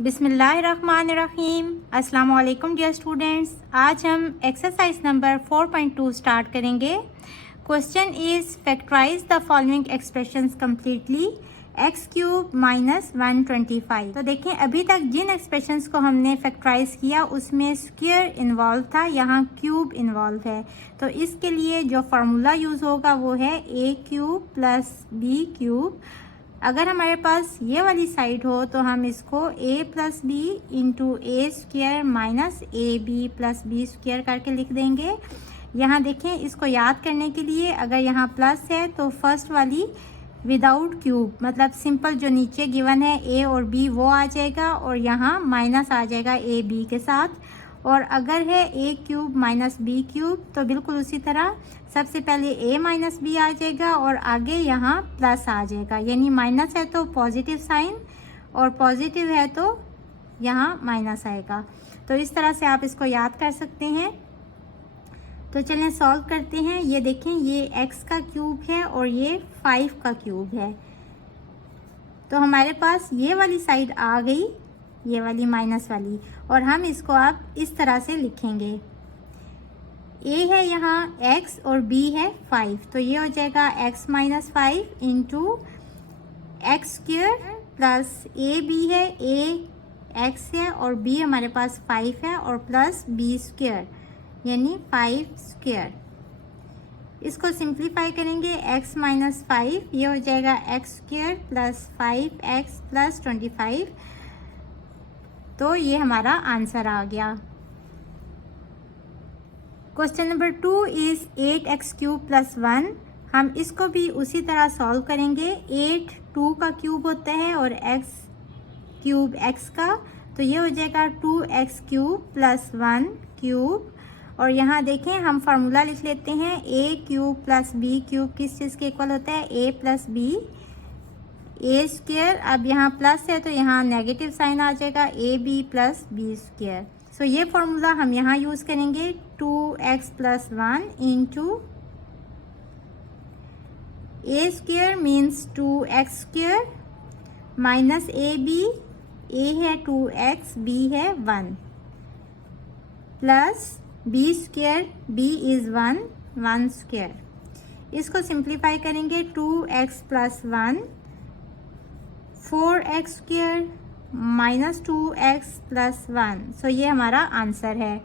बिस्मिल्लाहिर्रहमानिर्रहीम। अस्सलाम वालेकुम डियर स्टूडेंट्स। आज हम एक्सरसाइज नंबर 4.2 स्टार्ट करेंगे। Question is factorise the following expressions completely. X cube minus 125। तो देखें, अभी तक जिन एक्सप्रेशंस को हमने फैक्टराइज किया उसमें स्क्वायर इन्वॉल्व था, यहाँ क्यूब इन्वॉल्व है। तो इसके लिए जो फार्मूला यूज़ होगा वो है ए क्यूब प्लस बी क्यूब। अगर हमारे पास ये वाली साइड हो तो हम इसको a plus B into A square minus A B plus B square करके लिख देंगे। यहाँ देखें, इसको याद करने के लिए अगर यहाँ प्लस है तो फर्स्ट वाली विदाउट क्यूब, मतलब सिंपल जो नीचे गिवन है a और b वो आ जाएगा और यहाँ माइनस आ जाएगा a b के साथ। और अगर है a cube minus b cube तो बिल्कुल उसी तरह सबसे पहले a माइनस बी आ जाएगा और आगे यहाँ प्लस आ जाएगा, यानी माइनस है तो पॉजिटिव साइन और पॉजिटिव है तो यहाँ माइनस आएगा। तो इस तरह से आप इसको याद कर सकते हैं। तो चलें सॉल्व करते हैं। ये देखें, ये x का क्यूब है और ये 5 का क्यूब है। तो हमारे पास ये वाली साइड आ गई, ये वाली माइनस वाली, और हम इसको अब इस तरह से लिखेंगे। a है यहाँ x और b है 5, तो ये हो जाएगा x minus 5 into x square plus ए बी है, a x है और b हमारे पास 5 है और प्लस b स्क्वायर यानी 5 स्क्वायर। इसको सिंप्लीफाई करेंगे, x माइनस 5 ये हो जाएगा x square plus 5x plus 25। तो ये हमारा आंसर आ गया। Question number 2 is 8x cube plus 1। हम इसको भी उसी तरह सॉल्व करेंगे। 8 2 का क्यूब होता है और x क्यूब x का, तो ये हो जाएगा 2x क्यूब प्लस 1 क्यूब। और यहाँ देखें, हम फार्मूला लिख लेते हैं। a cube plus b cube किस चीज़ के इक्वल होता है? a plus b, a square. अब यहाँ प्लस है तो यहाँ नेगेटिव साइन आ जाएगा, A B plus B square. So ये फार्मूला हम यहाँ यूज़ करेंगे। 2x plus 1 into A square means 2x square minus A B, A है 2x, b है 1 plus B square, b is 1 square. इसको सिंप्लीफाई करेंगे। 2x plus 1 4x square minus 2x plus 1। So ये हमारा answer है।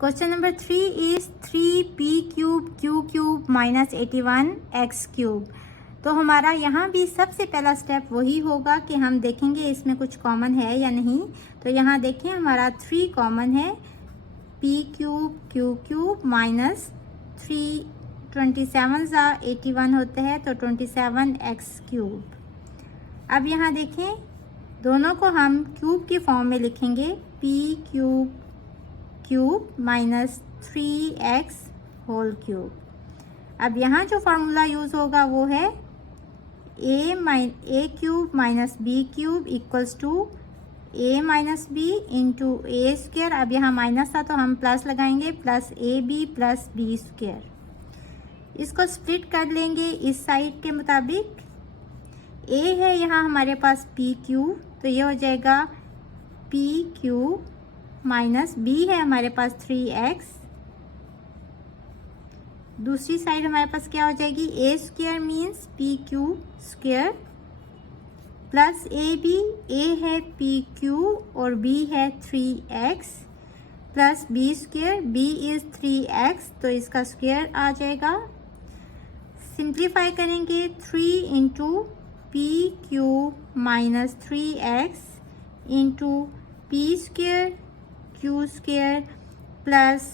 Question number 3 is 3p cube q cube minus 81x cube. तो हमारा यहाँ भी सबसे पहला स्टेप वही होगा कि हम देखेंगे इसमें कुछ कॉमन है या नहीं। तो यहाँ देखें, हमारा 3 कॉमन है, p cube q cube minus 3 27 ज़ा 81 होते हैं तो 27x क्यूब। अब यहाँ देखें, दोनों को हम क्यूब की फॉर्म में लिखेंगे। p cube cube minus 3x whole cube. अब यहाँ जो फार्मूला यूज़ होगा वो है a cube minus b cube equals to a minus b into A square. अब यहाँ माइनस था तो हम प्लस लगाएंगे, plus A B plus B square. इसको स्प्लिट कर लेंगे इस साइड के मुताबिक। a है यहाँ हमारे पास p क्यूब, तो ये हो जाएगा p क्यूब माइनस b है हमारे पास 3x। दूसरी साइड हमारे पास क्या हो जाएगी? a square means p cube square plus A b, a है p क्यूब और b है 3x plus b square, b is 3x तो इसका स्क्वायर आ जाएगा। सिंप्लीफाई करेंगे। 3 into p cube minus 3x into p square q square plus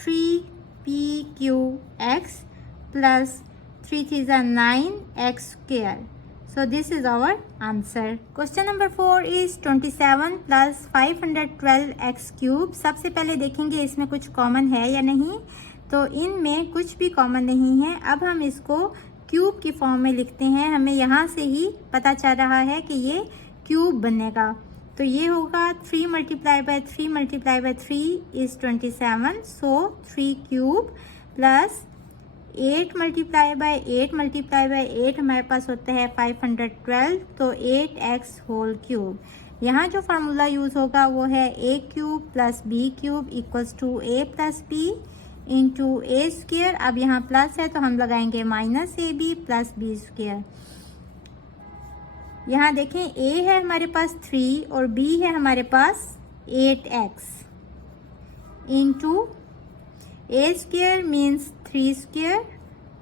3p cube x plus 3 3 ज़ा 9x square. So this is our answer. Question number 4 is 27 plus 512x cube. सबसे पहले देखेंगे इसमें कुछ कॉमन है या नहीं। तो इनमें कुछ भी कॉमन नहीं है। अब हम इसको क्यूब की फॉर्म में लिखते हैं। हमें यहाँ से ही पता चल रहा है कि ये क्यूब बनेगा। तो ये होगा 3 multiply by 3 multiply by 3 is 27। So 3 cube plus 8 multiply by 8 multiply by 8 हमारे पास होता है 512, तो 8x होल क्यूब। यहाँ जो फार्मूला यूज़ होगा वो है a cube plus b cube equals to a plus b into a square. अब यहाँ प्लस है तो हम लगाएंगे minus A B plus b square. यहाँ देखें a है हमारे पास 3 और b है हमारे पास 8x into a square means 3 square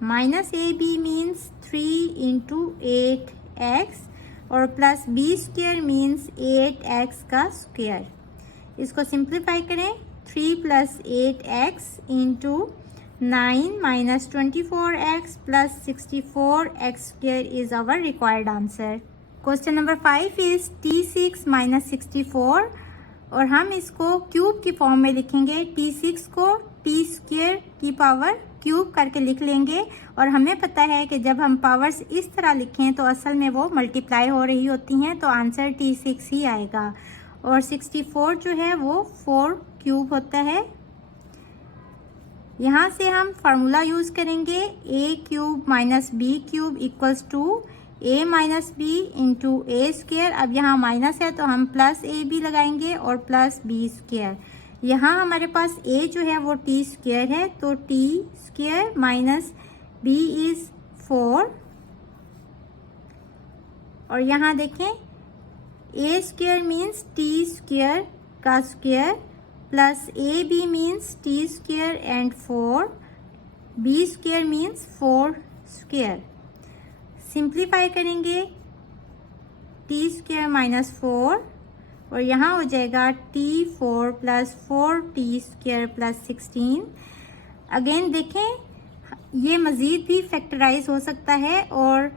minus A B means 3 into 8x और plus b square means 8x का स्क्वेयर। इसको सिंप्लीफाई करें, 3 plus 8x into 9 minus 24x plus 64x square is our required answer. Question number 5 is T6 minus 64 और हम इसको cube की form में लिखेंगे। T6 को टी स्क्वेयर की पावर क्यूब करके लिख लेंगे और हमें पता है कि जब हम पावर्स इस तरह लिखें तो असल में वो मल्टीप्लाई हो रही होती हैं, तो आंसर T6 ही आएगा। और 64 जो है वो 4 क्यूब होता है। यहाँ से हम फार्मूला यूज़ करेंगे a cube minus b cube equals to a minus b into a square. अब यहाँ माइनस है तो हम प्लस ए बी लगाएंगे और प्लस बी स्क्वेयर। यहाँ हमारे पास a जो है वो t स्क्वेयर है, तो t square minus b is 4 और यहाँ देखें a square means t square का square plus A B means t square and 4, b square means 4 square. Simplify करेंगे t स्क्वेयर माइनस 4 और यहाँ हो जाएगा T4 plus 4t square plus 16। Again देखें ये मज़ीद भी फैक्टराइज हो सकता है और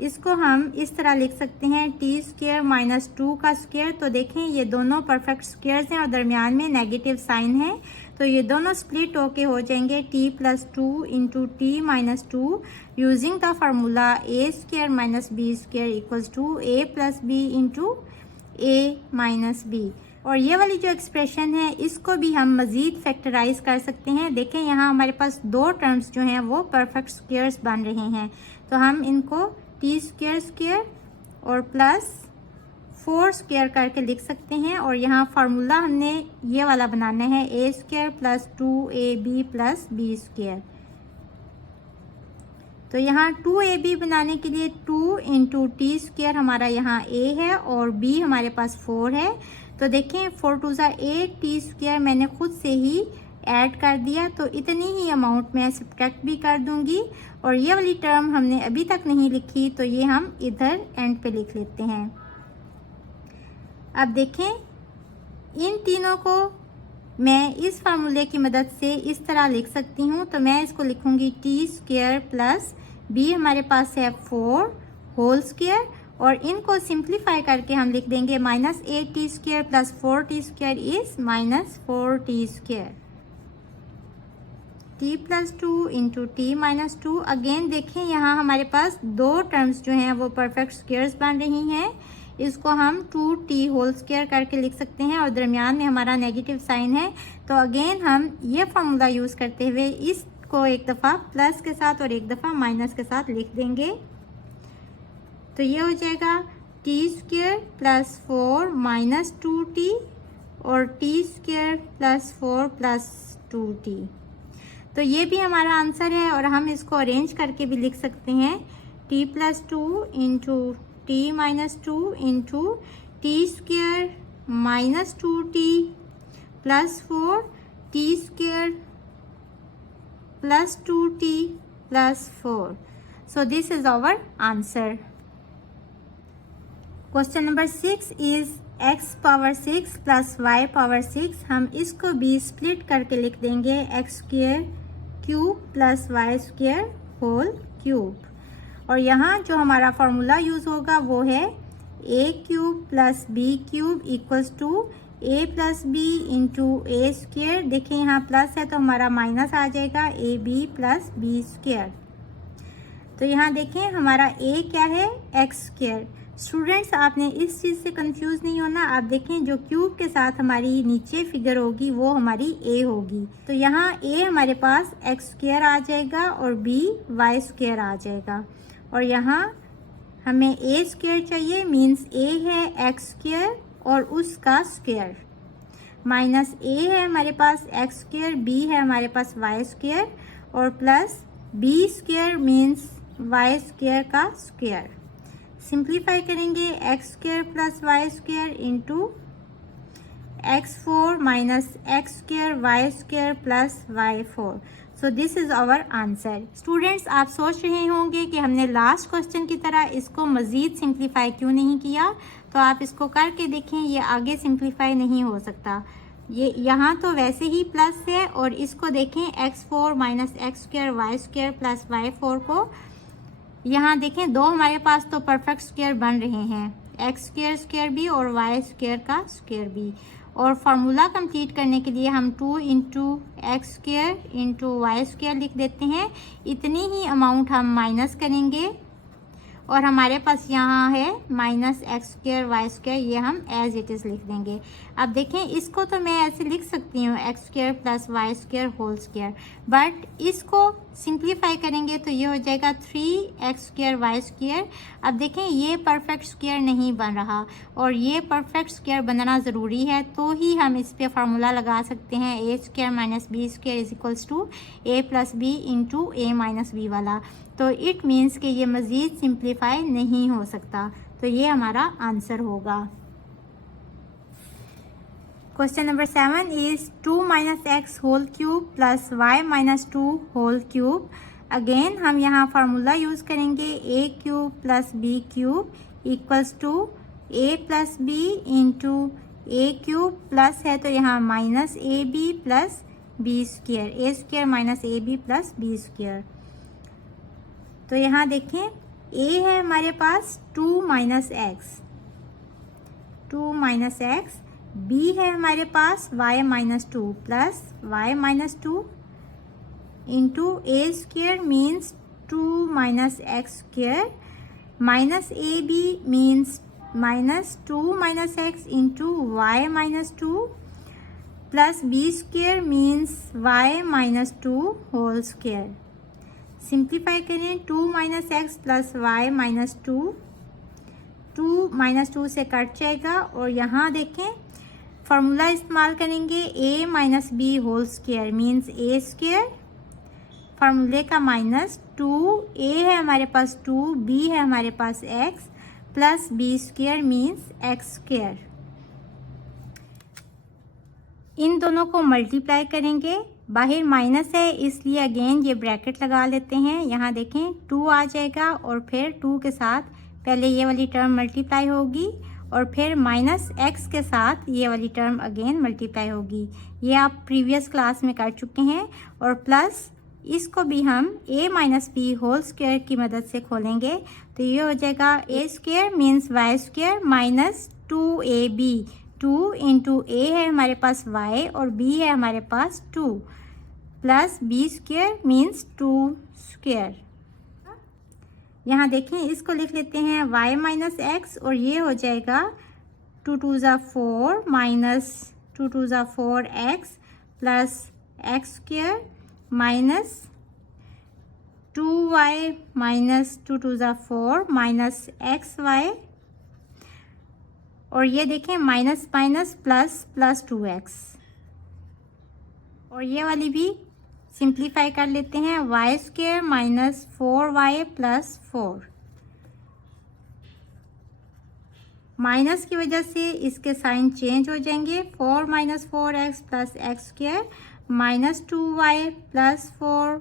इसको हम इस तरह लिख सकते हैं t स्क्वेयर माइनस 2 का स्क्वेयर। तो देखें ये दोनों परफेक्ट स्क्वेयर्स हैं और दरमियान में नेगेटिव साइन है, तो ये दोनों स्प्लिट होके हो जाएंगे t plus 2 into t minus 2 using the formula a square minus b square equals to a plus B into a minus b. और ये वाली जो एक्सप्रेशन है इसको भी हम मज़ीद फैक्टराइज कर सकते हैं। देखें यहाँ हमारे पास दो टर्म्स जो हैं वो परफेक्ट स्क्वेयर्स बन रहे हैं, तो हम इनको टी स्क्वेयर स्क्वेयर और प्लस 4 स्क्वेयर करके लिख सकते हैं। और यहाँ फार्मूला हमने ये वाला बनाना है a square plus 2ab plus b square. तो यहाँ 2ab बनाने के लिए 2 इंटू टी स्क्वेयर हमारा यहाँ a है और b हमारे पास 4 है। तो देखें 4 2 ज़ा 8 टी स्क्वेयर मैंने खुद से ही ऐड कर दिया, तो इतनी ही अमाउंट मैं सब्ट्रैक्ट भी कर दूंगी। और ये वाली टर्म हमने अभी तक नहीं लिखी, तो ये हम इधर एंड पे लिख लेते हैं। अब देखें इन तीनों को मैं इस फार्मूले की मदद से इस तरह लिख सकती हूँ। तो मैं इसको लिखूँगी टी स्क्वेयर प्लस b हमारे पास है 4 होल स्क्वेयर और इनको सिंप्लीफाई करके हम लिख देंगे minus 8t square plus 4t square is minus 4t square. t plus 2 into t minus 2। Again देखें यहाँ हमारे पास दो टर्म्स जो हैं वो परफेक्ट स्क्वेयर्स बन रही हैं। इसको हम 2t होल स्क्वेयर करके लिख सकते हैं और दरमियान में हमारा नेगेटिव साइन है, तो अगेन हम ये फार्मूला यूज़ करते हुए इसको एक दफ़ा प्लस के साथ और एक दफ़ा माइनस के साथ लिख देंगे। तो ये हो जाएगा T square plus 4 minus 2t और T square plus 4 plus 2t। तो ये भी हमारा आंसर है और हम इसको अरेंज करके भी लिख सकते हैं t plus 2 into t minus 2 into t square minus 2t plus 4 t square plus 2t plus 4। So this is our answer. Question number 6 is x power 6 plus y power 6। हम इसको भी स्प्लिट करके लिख देंगे x square cube plus y square whole cube. और यहाँ जो हमारा फार्मूला यूज़ होगा वो है a cube plus b cube equals to a plus B into a square. देखिए यहाँ प्लस है तो हमारा माइनस आ जाएगा ab प्लस बी स्क्वेयर। तो यहाँ देखें हमारा a क्या है x स्क्वेयर, स्टूडेंट्स आपने इस चीज़ से कंफ्यूज नहीं होना। आप देखें जो क्यूब के साथ हमारी नीचे फिगर होगी वो हमारी ए होगी। तो यहाँ ए हमारे पास एक्स स्क्वायर आ जाएगा और बी वाई स्क्वायर आ जाएगा। और यहाँ हमें ए स्क्वायर चाहिए, मीन्स ए है एक्स स्क्वायर और उसका स्क्वायर, माइनस ए है हमारे पास एक्स स्क्वायर, बी है हमारे पास वाई स्क्वायर और plus B square means Y square का स्क्वायर। सिंप्लीफाई करेंगे x square plus y square into x four minus x square y square plus y four. So this is our answer. Students आप सोच रहे होंगे कि हमने last question की तरह इसको मज़ीद सिंप्लीफाई क्यों नहीं किया। तो आप इसको करके देखें, ये आगे सिंप्लीफाई नहीं हो सकता। ये यहाँ तो वैसे ही प्लस है और इसको देखें x four minus x square y square plus y four को यहाँ देखें दो हमारे पास तो परफेक्ट स्क्वायर बन रहे हैं, एक्स स्क्वायर स्क्वायर भी और वाई स्क्वायर का स्क्वायर भी। और फार्मूला कंप्लीट करने के लिए हम 2 into x square into y square लिख देते हैं। इतनी ही अमाउंट हम माइनस करेंगे और हमारे पास यहाँ है minus x square y square, ये हम एज इट इज़ लिख देंगे। अब देखें इसको तो मैं ऐसे लिख सकती हूँ x square plus y square whole square, but इसको सिंप्लीफाई करेंगे तो ये हो जाएगा 3x स्क्वायर वाई स्क्वायर। अब देखें ये परफेक्ट स्क्वायर नहीं बन रहा और ये परफेक्ट स्क्वायर बनना ज़रूरी है, तो ही हम इस पर फार्मूला लगा सकते हैं A square minus B square is equals to A plus B into A minus B वाला। तो इट मीन्स कि ये मज़ीद सिंप्लीफाई नहीं हो सकता, तो ये हमारा आंसर होगा। Question number 7 is 2 minus X whole cube plus Y minus 2 whole cube. Again हम यहाँ फार्मूला यूज़ करेंगे A cube plus B cube equals to A plus B into A cube plus है तो यहाँ minus A B plus B square, A square minus A B plus B square. तो यहाँ देखें a है हमारे पास 2 minus X, 2 minus X, b है हमारे पास y minus 2 plus y minus 2 into A square means 2 minus x square minus A B means minus 2 minus x into y minus 2 plus B square means y minus 2 whole square. Simplify करें 2 minus x plus Y minus 2, 2 minus 2 से cut जाएगा और यहाँ देखें formula इस्तेमाल करेंगे a minus B whole square means a square, फार्मूले का माइनस 2, a है हमारे पास 2, b है हमारे पास x plus B square means X square. इन दोनों को मल्टीप्लाई करेंगे, बाहर माइनस है इसलिए अगेन ये ब्रैकेट लगा लेते हैं। यहाँ देखें 2 आ जाएगा और फिर 2 के साथ पहले ये वाली टर्म मल्टीप्लाई होगी और फिर माइनस एक्स के साथ ये वाली टर्म अगेन मल्टीप्लाई होगी। ये आप प्रीवियस क्लास में कर चुके हैं। और प्लस इसको भी हम a minus B whole square की मदद से खोलेंगे तो ये हो जाएगा A square means Y square minus 2ab, 2 into A है हमारे पास y और b है हमारे पास 2 plus B square means 2 square. यहाँ देखें इसको लिख लेते हैं y माइनस एक्स और ये हो जाएगा 2 2 ज़ा 4 माइनस 2 2 ज़ा 4 x plus x square minus 2y minus 2 2 ज़ा 4 माइनस एक्स वाई और ये देखें minus minus plus plus 2x और ये वाली भी सिंप्लीफाई कर लेते हैं y square minus 4y plus 4। Minus की वजह से इसके साइन चेंज हो जाएंगे, 4 minus 4x plus x square minus 2y plus 4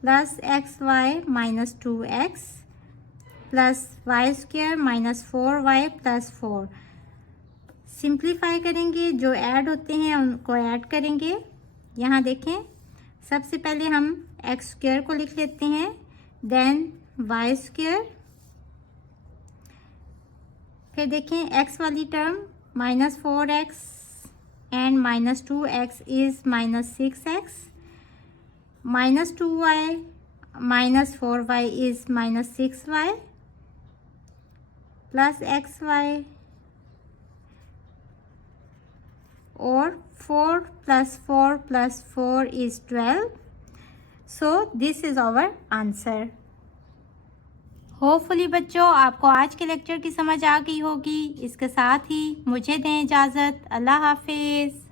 plus x y minus 2x plus y square minus 4y plus 4। Simplify करेंगे, जो ऐड होते हैं उनको ऐड करेंगे। यहाँ देखें सबसे पहले हम एक्स स्क्वायर को लिख लेते हैं, देन वाई स्क्वायर, फिर देखें एक्स वाली term minus 4x and minus 2x is minus 6x minus 2y minus 4y is minus 6y plus x y और 4 + 4 + 4 is 12. So this is our answer. Hopefully बच्चों आपको आज के लेक्चर की समझ आ गई होगी। इसके साथ ही मुझे दें इजाज़त। अल्लाह हाफिज़।